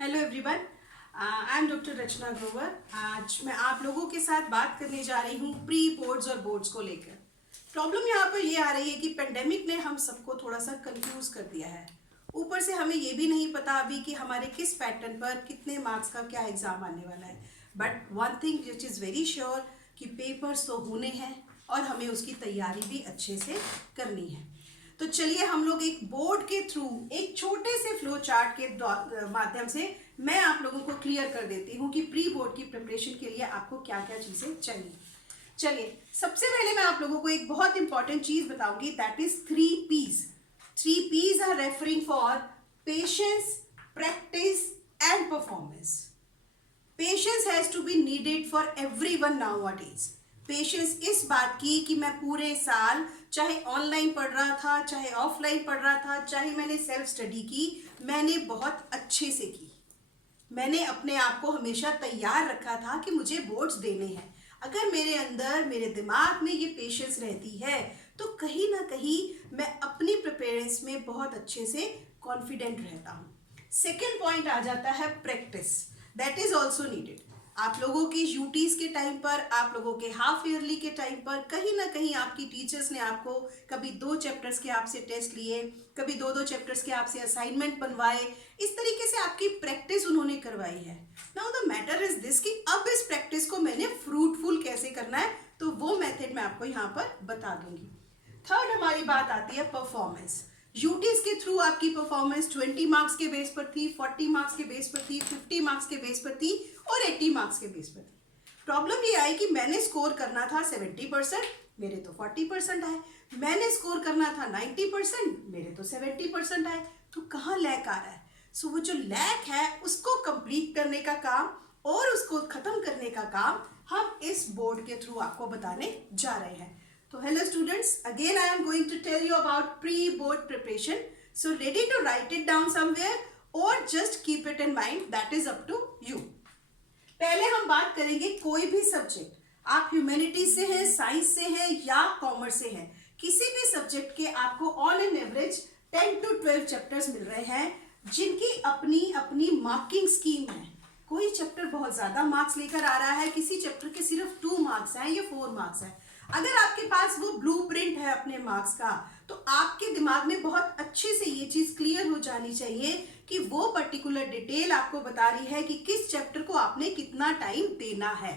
Hello everyone, I am doctor Rachna Grover. आज मैं आप लोगों के साथ बात करने जा रही हूँ प्री बोर्ड्स और बोर्ड्स को लेकर। प्रॉब्लम यहाँ पर ये आ रही है कि पेंडेमिक ने हम सबको थोड़ा सा कंफ्यूज कर दिया है। ऊपर से हमें ये भी नहीं पता अभी कि हमारे किस पैटर्न पर कितने मार्क्स का क्या एग्जाम आने वाला है। But one thing which is very sure कि पेपर्स तो होने हैं और हमें उसकी तैयारी भी अच्छे से करनी है। तो चलिए हम लोग एक बोर्ड के थ्रू एक छोटे से फ्लो चार्ट के माध्यम से मैं आप लोगों को क्लियर कर देती हूँ कि प्री बोर्ड की प्रिपरेशन के लिए आपको क्या क्या चीज़ें चाहिए। चलिए सबसे पहले मैं आप लोगों को एक बहुत इंपॉर्टेंट चीज़ बताऊंगी, that is 3 P's। 3 P's are referring for patience, practice and performance. Patience has to be needed for everyone nowadays. Patience इस बात की कि मैं पूरे साल चाहे ऑनलाइन पढ़ रहा था, चाहे ऑफलाइन पढ़ रहा था, चाहे मैंने सेल्फ स्टडी की, मैंने बहुत अच्छे से की। मैंने अपने आप को हमेशा तैयार रखा था कि मुझे बोर्ड्स देने हैं। अगर मेरे अंदर, मेरे दिमाग में ये पेशेंस रहती है तो कहीं ना कहीं मैं अपनी प्रिपेरेंस में बहुत अच्छे से कॉन्फिडेंट रहता हूँ। सेकेंड पॉइंट आ जाता है practice, that is also needed. आप लोगों की यूटीज के टाइम पर, आप लोगों के हाफ ईयरली के टाइम पर कहीं ना कहीं आपकी टीचर्स ने आपको कभी 2 चैप्टर्स के आपसे टेस्ट लिए, कभी 2 चैप्टर्स के आपसे असाइनमेंट बनवाए। इस तरीके से आपकी प्रैक्टिस उन्होंने करवाई है। Now the matter is this कि अब इस प्रैक्टिस को मैंने फ्रूटफुल कैसे करना है, तो वो मेथड मैं आपको यहाँ पर बता दूंगी। थर्ड हमारी बात आती है परफॉर्मेंस। यूटीज के थ्रू आपकी परफॉर्मेंस 20 मार्क्स के बेस पर थी, 40 मार्क्स के बेस पर थी, 50 मार्क्स के बेस पर थी और 80 मार्क्स के बेस पर थी। प्रॉब्लम ये आई कि मैंने स्कोर करना था 70%, मेरे तो 40% आए। मैंने स्कोर करना था 90%, मेरे तो 70% आए। तो कहाँ लैक आ रहा है? सो वो जो लैक है उसको कंप्लीट करने का काम और उसको खत्म करने का काम हम इस बोर्ड के थ्रू आपको बताने जा रहे हैं। So hello students, again I am going to tell you about pre-board preparation. So ready to write it down somewhere or just keep it in mind, that is up to you. पहले हम बात करेंगे कोई भी subject, आप humanities से हैं, science से हैं या कॉमर्स से हैं, किसी भी सब्जेक्ट के आपको on an average 10 to 12 chapters मिल रहे हैं जिनकी अपनी अपनी मार्किंग स्कीम है। कोई चैप्टर बहुत ज्यादा मार्क्स लेकर आ रहा है, किसी चैप्टर के सिर्फ 2 मार्क्स हैं या 4 मार्क्स हैं। अगर आपके पास वो ब्लूप्रिंट है अपने मार्क्स का, तो आपके दिमाग में बहुत अच्छे से ये चीज क्लियर हो जानी चाहिए कि वो पर्टिकुलर डिटेल आपको बता रही है कि किस चैप्टर को आपने कितना टाइम देना है।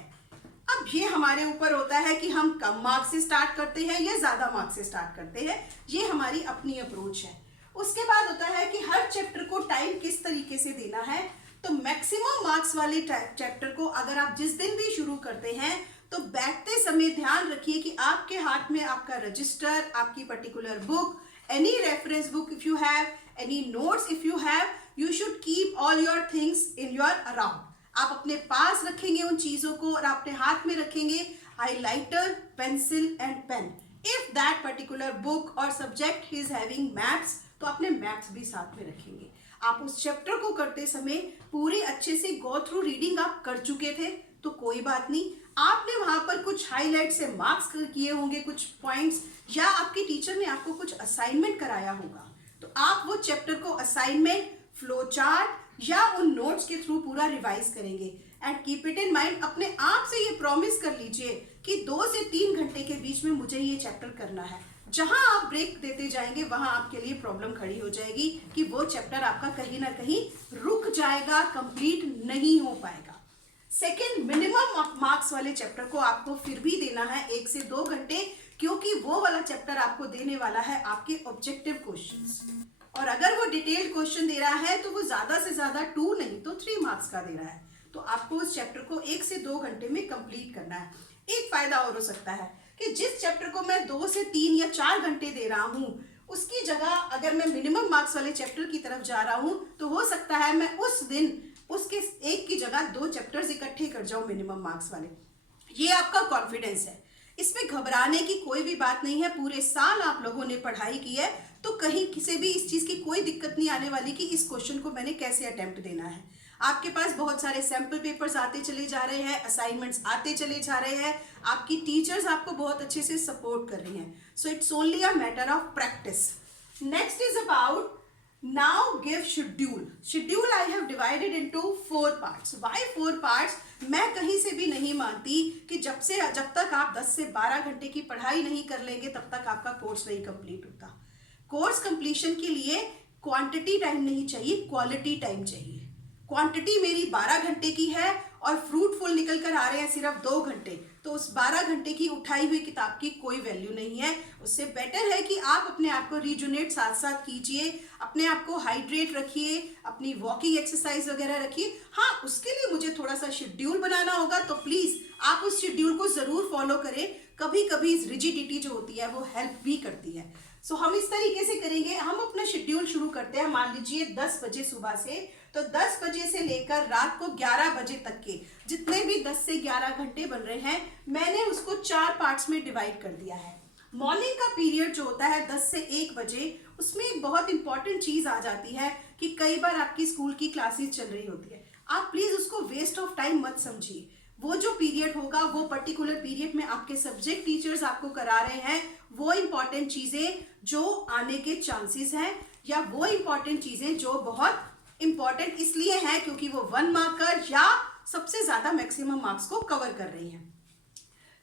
अब ये हमारे ऊपर होता है कि हम कम मार्क्स से स्टार्ट करते हैं या ज्यादा मार्क्स से स्टार्ट करते हैं, ये हमारी अपनी अप्रोच है। उसके बाद होता है कि हर चैप्टर को टाइम किस तरीके से देना है। तो मैक्सिमम मार्क्स वाले चैप्टर को अगर आप जिस दिन भी शुरू करते हैं तो बैठते समय ध्यान रखिए कि आपके हाथ में आपका रजिस्टर, आपकी particular book, any reference book if you have, any notes if you have, you should keep all your things in your around. आप अपने पास रखेंगे उन चीजों को और अपने हाथ में रखेंगे highlighter, pencil and pen. If that particular book और सब्जेक्ट इज हैविंग मैथ्स, तो अपने मैथ्स भी साथ में रखेंगे। आप उस चैप्टर को करते समय पूरे अच्छे से गो थ्रू रीडिंग आप कर चुके थे तो कोई बात नहीं, आपने वहां पर कुछ हाईलाइट से मार्क्स किए होंगे, कुछ पॉइंट्स, या आपके टीचर ने आपको कुछ असाइनमेंट कराया होगा, तो आप वो चैप्टर को असाइनमेंट, फ्लो चार्ट या उन नोट्स के थ्रू पूरा रिवाइज करेंगे। And keep it in mind, अपने आप से ये प्रॉमिस कर लीजिए कि 2 से 3 घंटे के बीच में मुझे ये चैप्टर करना है। जहां आप ब्रेक देते जाएंगे वहां आपके लिए प्रॉब्लम खड़ी हो जाएगी कि वो चैप्टर आपका कहीं ना कहीं रुक जाएगा, कंप्लीट नहीं हो पाएगा। सेकेंड, मिनिमम मार्क्स वाले चैप्टर को आपको फिर भी देना है 1 से 2 घंटे, क्योंकि वो वाला चैप्टर आपको देने वाला है आपके ऑब्जेक्टिव क्वेश्चंस। और अगर वो डिटेल्ड क्वेश्चन दे रहा है तो वो ज्यादा से ज्यादा 2 नहीं तो 3 मार्क्स का दे रहा है, तो आपको उस चैप्टर को 1 से 2 घंटे में कंप्लीट करना है। एक फायदा और हो सकता है कि जिस चैप्टर को मैं 2 से 3 या 4 घंटे दे रहा हूं, उसकी जगह अगर मैं मिनिमम मार्क्स वाले चैप्टर की तरफ जा रहा हूं तो हो सकता है मैं उस दिन उसके एक की जगह 2 चैप्टर्स इकट्ठे कर जाऊं मिनिमम मार्क्स वाले। ये आपका कॉन्फिडेंस है, इसमें घबराने की कोई भी बात नहीं है। पूरे साल आप लोगों ने पढ़ाई की है तो कहीं किसी भी इस चीज की कोई दिक्कत नहीं आने वाली कि इस क्वेश्चन को मैंने कैसे अटेम्प्ट देना है। आपके पास बहुत सारे सैंपल पेपर्स आते चले जा रहे हैं, असाइनमेंट्स आते चले जा रहे हैं, आपकी टीचर्स आपको बहुत अच्छे से सपोर्ट कर रही हैं। So it's only a matter of practice. Next is about Now give schedule. Schedule I have divided into 4 parts. Why 4 parts? मैं कहीं से भी नहीं मानती कि जब तक आप 10 से 12 घंटे की पढ़ाई नहीं कर लेंगे तब तक आपका कोर्स नहीं कंप्लीट होता. कोर्स कंप्लीशन के लिए क्वांटिटी टाइम नहीं चाहिए, क्वालिटी टाइम चाहिए. क्वांटिटी मेरी 12 घंटे की है और फ्रूटफुल निकल कर आ रहे हैं सिर्फ 2 घंटे, तो उस 12 घंटे की उठाई हुई किताब की कोई वैल्यू नहीं है. उससे बेटर है कि आप अपने आप को रिजुनेट साथ साथ कीजिए, अपने आप को हाइड्रेट रखिए, अपनी वॉकिंग एक्सरसाइज वगैरह रखिए. हाँ, उसके लिए मुझे थोड़ा सा शेड्यूल बनाना होगा, तो प्लीज़ आप उस शेड्यूल को ज़रूर फॉलो करें. कभी कभी रिजिडिटी जो होती है वो हेल्प भी करती है. सो हम इस तरीके से करेंगे. हम अपना शेड्यूल शुरू करते हैं, मान लीजिए 10 बजे सुबह से, तो 10 बजे से लेकर रात को 11 बजे तक के जितने भी 10 से 11 घंटे बन रहे हैं, मैंने उसको 4 पार्ट्स में डिवाइड कर दिया है. मॉर्निंग का पीरियड जो होता है 10 से 1 बजे, उसमें एक बहुत इंपॉर्टेंट चीज़ आ जाती है कि कई बार आपकी स्कूल की क्लासेस चल रही होती है. आप प्लीज़ उसको वेस्ट ऑफ टाइम मत समझिए. वो जो पीरियड होगा, वो पर्टिकुलर पीरियड में आपके सब्जेक्ट टीचर्स आपको करा रहे हैं वो इंपॉर्टेंट चीज़ें जो आने के चांसेस हैं, या वो इंपॉर्टेंट चीज़ें जो बहुत इंपॉर्टेंट इसलिए हैं क्योंकि वो 1 मार्कर या सबसे ज़्यादा मैक्सिमम मार्क्स को कवर कर रही हैं.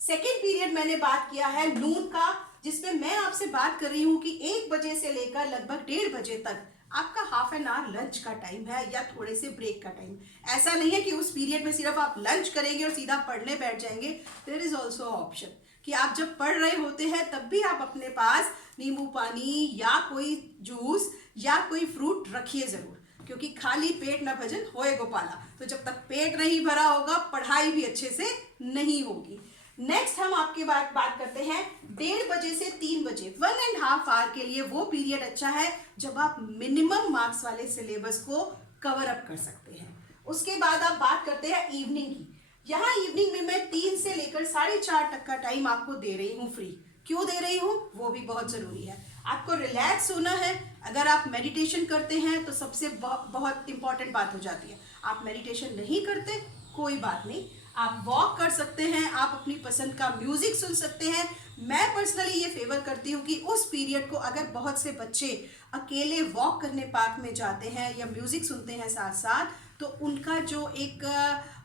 सेकेंड पीरियड मैंने बात किया है नून का, जिसमें मैं आपसे बात कर रही हूँ कि 1 बजे से लेकर लगभग 1:30 बजे तक आपका हाफ एन आवर लंच का टाइम है या थोड़े से ब्रेक का टाइम. ऐसा नहीं है कि उस पीरियड में सिर्फ आप लंच करेंगे और सीधा पढ़ने बैठ जाएंगे. देयर इज ऑल्सो ऑप्शन कि आप जब पढ़ रहे होते हैं तब भी आप अपने पास नींबू पानी या कोई जूस या कोई फ्रूट रखिए ज़रूर, क्योंकि खाली पेट न भजन होए गोपाला. तो जब तक पेट नहीं भरा होगा पढ़ाई भी अच्छे से नहीं होगी. नेक्स्ट हम आपके बात करते हैं 1:30 बजे से 3 बजे. 1.5 आवर के लिए वो पीरियड अच्छा है जब आप मिनिमम मार्क्स वाले सिलेबस को कवर अप कर सकते हैं. उसके बाद आप बात करते हैं इवनिंग की. यहाँ इवनिंग में मैं 3 से लेकर 4:30 तक का टाइम आपको दे रही हूँ फ्री. क्यों दे रही हूँ वो भी बहुत ज़रूरी है. आपको रिलैक्स होना है. अगर आप मेडिटेशन करते हैं तो सबसे बहुत इंपॉर्टेंट बात हो जाती है. आप मेडिटेशन नहीं करते कोई बात नहीं, आप वॉक कर सकते हैं, आप अपनी पसंद का म्यूजिक सुन सकते हैं. मैं पर्सनली ये फेवर करती हूँ कि उस पीरियड को अगर बहुत से बच्चे अकेले वॉक करने पार्क में जाते हैं या म्यूजिक सुनते हैं साथ साथ, तो उनका जो एक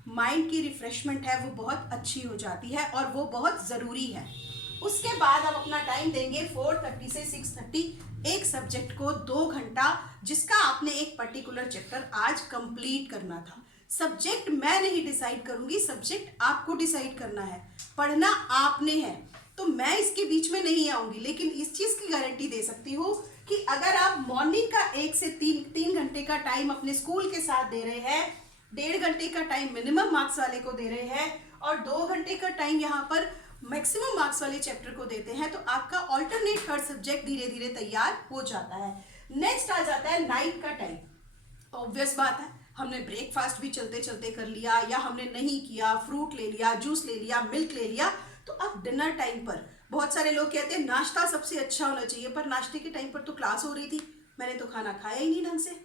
माइंड की रिफ्रेशमेंट है वो बहुत अच्छी हो जाती है और वो बहुत ज़रूरी है. उसके बाद आप अपना टाइम देंगे 4:30 से 6:30 एक सब्जेक्ट को 2 घंटा, जिसका आपने एक पर्टिकुलर चैप्टर आज कंप्लीट करना था. सब्जेक्ट मैं नहीं डिसाइड करूंगी, सब्जेक्ट आपको डिसाइड करना है, पढ़ना आपने है, तो मैं इसके बीच में नहीं आऊंगी. लेकिन इस चीज़ की गारंटी दे सकती हूँ कि अगर आप मॉर्निंग का 1 से 3 घंटे का टाइम अपने स्कूल के साथ दे रहे हैं, 1.5 घंटे का टाइम मिनिमम मार्क्स वाले को दे रहे हैं और 2 घंटे का टाइम यहाँ पर मैक्सिमम मार्क्स वाले चैप्टर को देते हैं, तो आपका ऑल्टरनेट हर सब्जेक्ट धीरे धीरे तैयार हो जाता है. नेक्स्ट आ जाता है नाइट का टाइम. ऑब्वियस बात है, हमने ब्रेकफास्ट भी चलते चलते कर लिया या हमने नहीं किया, फ्रूट ले लिया, जूस ले लिया, मिल्क ले लिया, तो अब डिनर टाइम पर बहुत सारे लोग कहते हैं नाश्ता सबसे अच्छा होना चाहिए, पर नाश्ते के टाइम पर तो क्लास हो रही थी, मैंने तो खाना खाया ही नहीं ढंग से.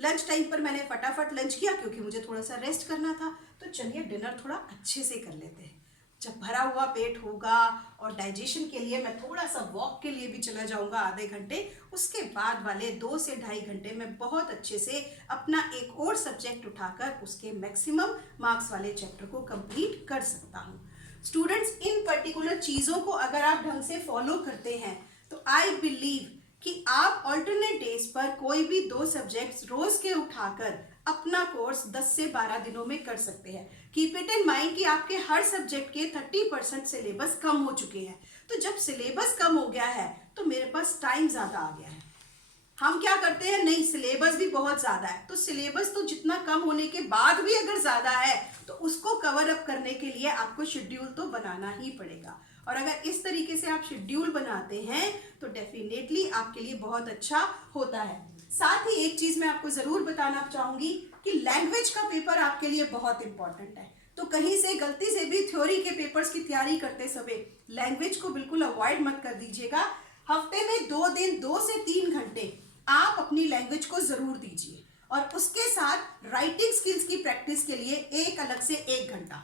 लंच टाइम पर मैंने फटाफट लंच किया क्योंकि मुझे थोड़ा सा रेस्ट करना था. तो चलिए डिनर थोड़ा अच्छे से कर लेते हैं. जब भरा हुआ पेट होगा और डाइजेशन के लिए मैं थोड़ा सा वॉक के लिए भी चला जाऊंगा आधे घंटे, उसके बाद वाले 2 से 2.5 घंटे में बहुत अच्छे से अपना एक और सब्जेक्ट उठाकर उसके मैक्सिमम मार्क्स वाले चैप्टर को कंप्लीट कर सकता हूँ. स्टूडेंट्स, इन पर्टिकुलर चीज़ों को अगर आप ढंग से फॉलो करते हैं तो आई बिलीव कि आप ऑल्टरनेट डेज पर कोई भी 2 सब्जेक्ट्स रोज के उठाकर अपना कोर्स 10 से 12 दिनों में कर सकते हैं. कीप इट इन माइंड कि आपके हर सब्जेक्ट के 30% सिलेबस कम हो चुके हैं. तो जब सिलेबस कम हो गया है तो मेरे पास टाइम ज़्यादा आ गया है. हम क्या करते हैं, नहीं सिलेबस भी बहुत ज़्यादा है, तो सिलेबस तो जितना कम होने के बाद भी अगर ज़्यादा है तो उसको कवर अप करने के लिए आपको शेड्यूल तो बनाना ही पड़ेगा. और अगर इस तरीके से आप शेड्यूल बनाते हैं तो डेफिनेटली आपके लिए बहुत अच्छा होता है. साथ ही एक चीज़ मैं आपको ज़रूर बताना चाहूँगी कि लैंग्वेज का पेपर आपके लिए बहुत इंपॉर्टेंट है. तो कहीं से गलती से भी थ्योरी के पेपर्स की तैयारी करते समय लैंग्वेज को बिल्कुल अवॉइड मत कर दीजिएगा. हफ्ते में 2 दिन 2 से 3 घंटे आप अपनी लैंग्वेज को ज़रूर दीजिए और उसके साथ राइटिंग स्किल्स की प्रैक्टिस के लिए एक अलग से 1 घंटा.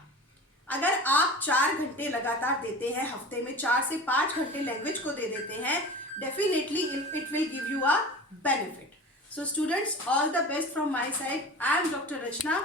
अगर आप 4 घंटे लगातार देते हैं, हफ्ते में 4 से 5 घंटे लैंग्वेज को दे देते हैं, definitely it will give you a benefit. So students, all the best from my side. I am Dr. Rachna.